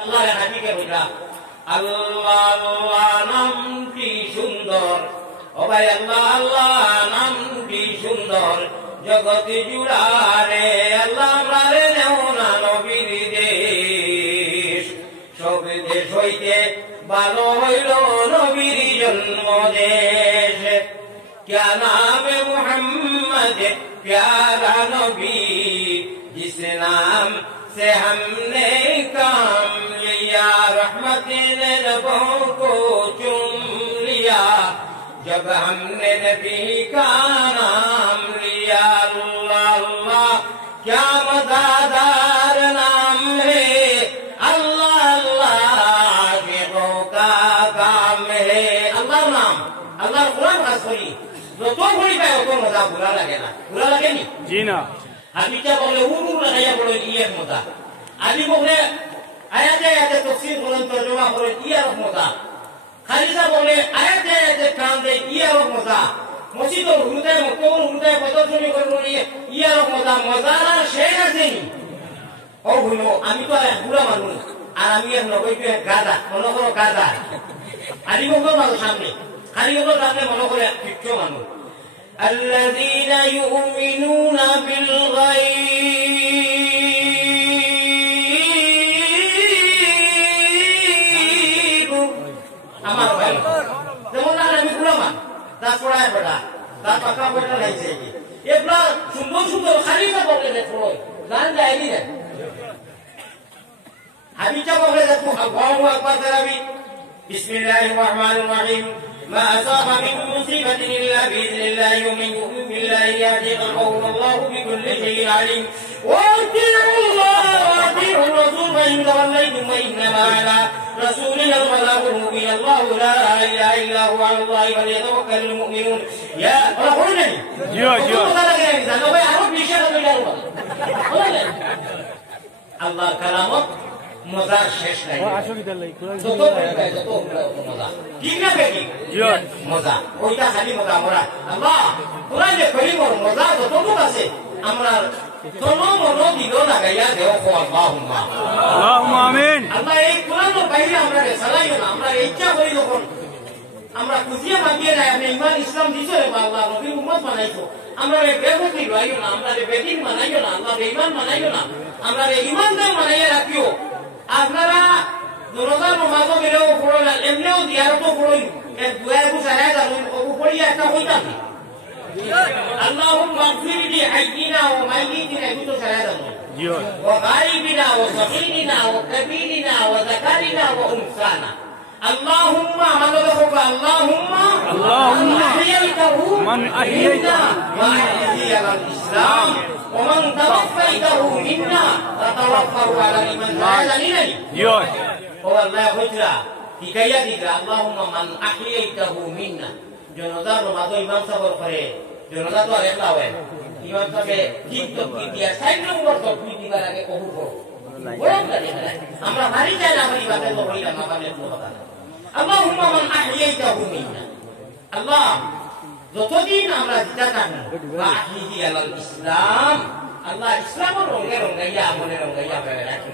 আল্লাহর হাবিবে বইলা আল্লাহ আল্লাহ নামটি সুন্দর, ও ভাই আল্লাহ আল্লাহ নামটি সুন্দর, জগতে জুড়ারে আল্লাহ আমারে নেও না নবীর দেশ, সব দেশ হইতে ভালো হইল নবীর জন্ম দেশ। क्या नाम है मोहम्मद प्यारा नबी, जिस नाम से हमने काम लिया, रहमत ने रबों को चुम लिया, जब हमने नबी का नाम लिया। अल्लाह अल्लाह क्या मज़ेदार नाम है, अल्लाह अल्लाह आशिकों का काम है। अल्लाह नाम अल्लाह कुरान का सुनी যত বলি পায় অত মজা, ভুলা লাগে না। ভুলা লাগেনি? জি না। হাদিসটা বলে উরু লাগাইয়া বলে ইয়ের মজা, আদি বলে আয়াতে আয়াতে তাফসীর করেন, তরজমা করেন, ইয়ার মজা। খালিসা বলে আয়াতে আয়াতে কান দেয়, ইয়ার মজা। মসজিদের হুরুতায় মক্তবুল হুরুতায় প্রদর্শনী করবো ইয়ার মজা। মজার আর শেষ আছেনি। ও হইল আমি তো বুড়া মানুষ, আর আমি এক নবৈত গাদা, মনে করো গাদা। আদি বলবো মানুষ সামনে الذين يؤمنون بالغيب আমার ভাই যেমন আমি গুলামান তা পড়ায় বেটা তা পাকা বেটা লাইছে এগুলা সুন্দর সুন্দর খালিসা বলে দেখো গান যায়নি রে হাবিজা বলে দেখো আল্লাহু আকবার তারাবি বিসমিল্লাহির রহমানির রহিম ما أصاب من مصيبة إلا بإذن الله ومن يؤمن بالله يهدي قلبه والله بكل شيء عليم وأطيعوا الله وأطيعوا الرسول فإن توليتم فإنما على رسولنا البلاغ المبين الله لا إله إلا هو على الله فليتوكل المؤمنون يا رسولنا الله كلامه মজা শেষ নাই, যত মজা ঠিক না বেটি মজা ওইটা খালি মজা। আমরা আল্লাহ কোরআন যে করিমর মজা যতটুকু আছে আমরা তন মন দিল লাগাইয়া দেও আল্লাহুম্মা আল্লাহুম্মা আমিন। আল্লাহ এই কোরআনের বাইরে আমরা চালাইও না, আমরা ইচ্ছা করি যখন আমরা খুশিয়া মাগিয়ে নাই, আমি ইমান ইসলাম দিছো রে আল্লাহ নবীর উম্মত বানাইছো, আমরা বেগতি লইও না, আমরা বেদিন বানাইও না, আমরা ইমান বানাইও না, আমরা ইমানদার বানাইয়া রাখিও। আপনারা রোজার নমাজও বেলেও পড়ো না, এমনিও দিয়ারতো পড়ই দুয়া সারা যাবেন উপরিয়া একটা হইতাম আল্লাহুম্মা মাগফির লি হাইয়িনা ওয়া মাইয়িতিনা, এগুলো সারা যাবেন ওয়া গায়বিনা ওয়া সাগীরিনা ওয়া কাবীরিনা ওয়া যাকারিনা ওয়া উনসানা। আল্লাহুম্মা আমাদের হোক আল্লাহুম্মা মান আহইয়াতা ওয়া আহইয়া আলাল ইসলাম ومن توفيته منا فتوفه على الايمان هذا لني هو الله هجرة تكيا ذكر اللهم من احييته منا جنازه نماز امام صاحب করে জনতা তো আরেকলা হয় ইমাম সাহেব ঠিক তো কি দিয়া সাইড নম্বর তো কি দিবার আগে কবুল করো আমরা ভারী চাই না আমার ইবাদত হইলা না বলে কথা اللهم من احييته منا আল্লাহ যতদিন আমরা জিতা থাকবো বাহিদি আলাল ইসলাম, আল্লাহ ইসলামের রঙে রঙাইয়া আমলে রঙাইয়া বেড়ে রাখি।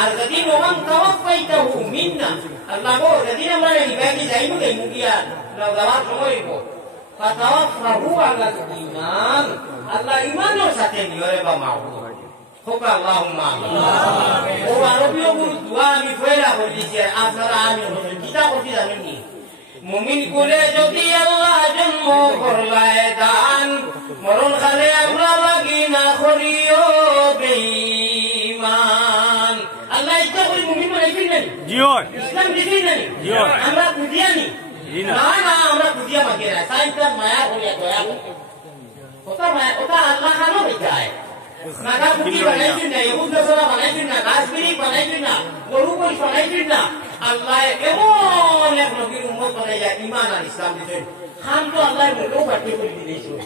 আর যদি ওমান তাওয়াফাইতাহু মিন্না, আল্লাহ গো যদি আমরা ইবাদতি যাইবো দেই মুগিয়া যাওয়ার সময় হইব ফাতাওয়াফাহু আলাল ঈমান, আল্লাহ ঈমানের সাথে নিয়রে বা মাবুদ হোক আল্লাহুম্মা আমিন। ও আরবীয় দোয়া আমি কইরা বলিছি, আপনারা আমি কিতাব পড়ি জানেন নি মুমিন করে যদি আল্লাহ জন্ম করলায় দান, মরণ কালে আমরা লাগি না করিও বেঈমান। আল্লাহ ইচ্ছা করি মুমিন বানাইছেন না, ইসলাম দিছেন না, আমরা বুঝিয়া নি না না, আমরা বুঝিয়া মাগি না, সাইন্সের মায়া করিয়া দয়া ওটা মায়া ওটা আল্লাহ খানো হইতায় নাগা পুটি বানাইছেন না, ইহুদ নসরা বানাইছেন না, কাশ্মীরি বানাইছেন না, গরু বই বানাইছেন না। আল্লাহ এমন এক নবীর উম্মত বানাইয়া ঈমান আর ইসলাম দিতেন, খান তো আল্লাহ মোটেও বাড়তে করে দিয়েছিল।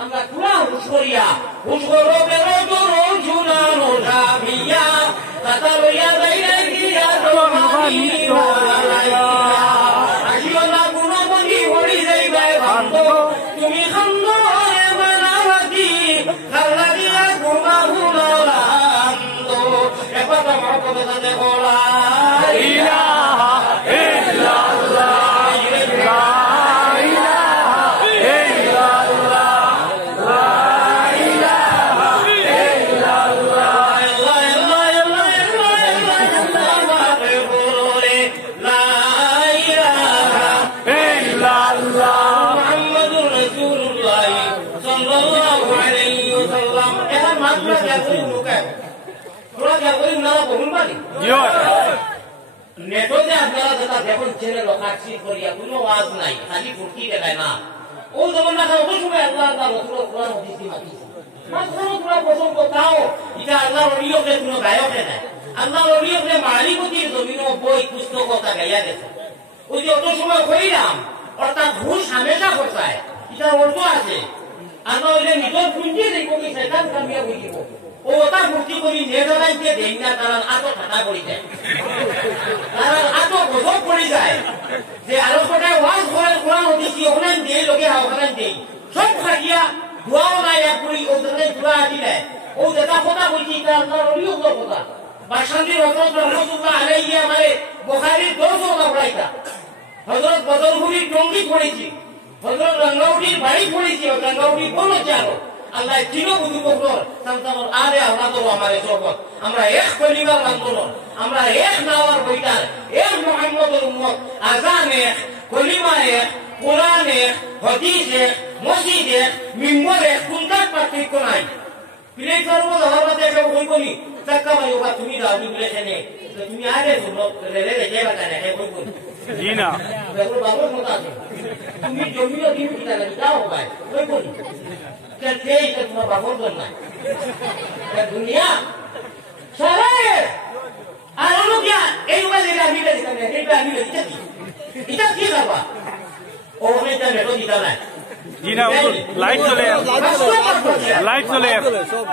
আমরা পুরা হুশ করিয়া হুশ করো বেরো দূরো ঝুলানো যাবিয়া কথা লইয়া যাইয়া গিয়া তোমার আসিও না কোনো মনি হরি যাইবে ভান্দ, তুমি খান্দ এমানাবাদি খাল্লা দিয়া ঘুমা ঘুমালাম তো একথা মহব্বত দেখলা বহুল মানে নেটো যে আপনারা যেটা দেখুন চ্যানেল কাটছি করিয়া কোনো ওয়াজ নাই খালি ফুটকি দেখায় না ও যেমন না অত সময় আল্লাহ আল্লাহ রসুল কোরআন হাদিস মাতিছে মাত্র তোমরা পছন্দ তাও এটা আল্লাহ ওলিয়কে কোনো গায়কে নাই আল্লাহ ওলিয়কে মালিকতির জমিন বই পুস্তক কথা গাইয়া গেছে ওই যে অত সময় কইলাম অর্থাৎ ঘুষ হামেশা করতায় এটা অর্থ আছে আল্লাহ ওইলে নিজের পুঁজি দেখব কি শয়তান কামিয়া হইব ও ওটা ভর্তি করি নেদারাইতে দেই না তারা আতো ঠাটা পড়ি যায় তারা আতো গজব পড়ি যায় যে আরো কোটায় ওয়াজ করেন কোরআন হাদিস ওখানে দেই লোকে ওখানে দেই সব খাইয়া দোয়াও নাই এক করি ওখানে দোয়া দিলে ও যেটা কথা বলছি এটা আল্লাহর ওলিও কথা বাদশাহী হযরত রাসূলুল্লাহ আলাইহি আমারে বুখারীর 200 পড়াইতা হযরত বদরপুরীর টঙ্গি পড়েছি হযরত রঙ্গাউটির বাড়ি পড়েছি রঙ্গাউটি বলো জানো আল্লাহ কিনো বুঝু বকর তামতামর আরে আল্লাহ তো আমারে জগৎ আমরা এক পরিবার আন্দোলন আমরা এক নাওয়ার বইটার এক মুহাম্মদের উম্মত আযান এক কলিমা এক কোরআন এক হাদিস এক মসজিদ এক মিম্বর এক কোনটা পার্থক্য নাই প্লেটফর্ম ধর্মতে সব কইবনি টাকা ভাই ওবা তুমি দাও বিলেশনে তুমি আগে শুনো রেলে রেজে বাটানে হে কইবনি জি না দেখো বাবুর মত আছে তুমি জমিও দিন কিনা দাও ভাই কইবনি কে এটা তোমার বাবুর জন্য না দুনিয়া সারা আর হলো কি এই ওবা যেটা আমি দিতে না এটা আমি দিতে এটা কি করবা ও এটা মেটো দিতা না জি না লাইট চলে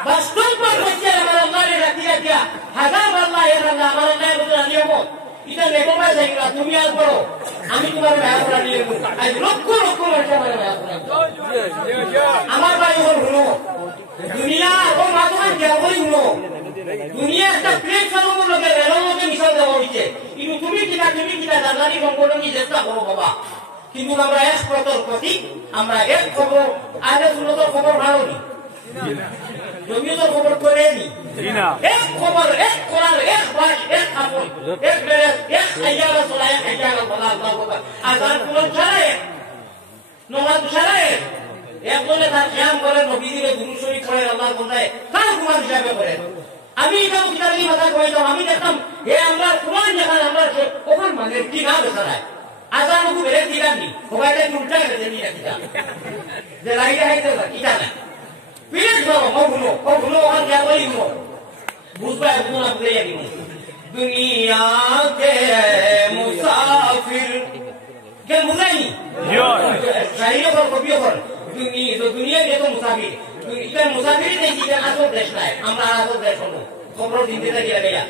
বাস্তব पर बच्चे हमारा अल्लाह ने रख दिया हजार अल्लाह है अल्लाह हमारा नया बता नियम इधर देखो मैं जाएगा तुम याद करो আমি তোমার ভাই করা নিয়ে আজ লক্ষ লক্ষ মানুষ আমার ভাই করা আমার ভাই হলো দুনিয়া ও মাধ্যমে কেবল হলো দুনিয়া একটা প্ল্যাটফর্ম লগে রেলওয়ে মিশন দেওয়া হইছে কিন্তু তুমি কিটা জানানি সম্পূর্ণ কি চেষ্টা করো বাবা কিন্তু আমরা এক প্রতি আমরা এক খবর আগে শুনতো খবর ভালো নি জমিয়ত খবর করে নি এক খবর এক কোরআন এক বাস এক আপন এক বেরেস এক আইয়ালা সলায় আইয়ালা বলা আল্লাহ আকবার আজান কোন ছাড়ে নমাজ ছাড়ে একজনে তার ধ্যান করে নবীজির দুরূদ শরীফ পড়ে আল্লাহর বন্দায় তার কুমার হিসাবে করে আমি এটাও কিতাবি কথা কইতাম আমি দেখতাম হে আমরা কোরআন যেখানে আমরা ওখান মানে কি না বেসারায় আজান को বেরে দিলানি মোবাইলে উল্টা করে দেনি রাখিতা যে লাইটা হাইতে কিটা না প্লিজ করো ওগুলো আর যা বলিমু বুঝবা বুঝনা বুঝে যাবি দুনিয়া কে মুসাফির কে বুঝাইনি শাহির কর কপিও কর দুনিয়া কে তো মুসাফির ইটা মুসাফির নেই কি আসল দেশ নাই আমরা আসল দেশ হলো খবর দিতে লাগিয়া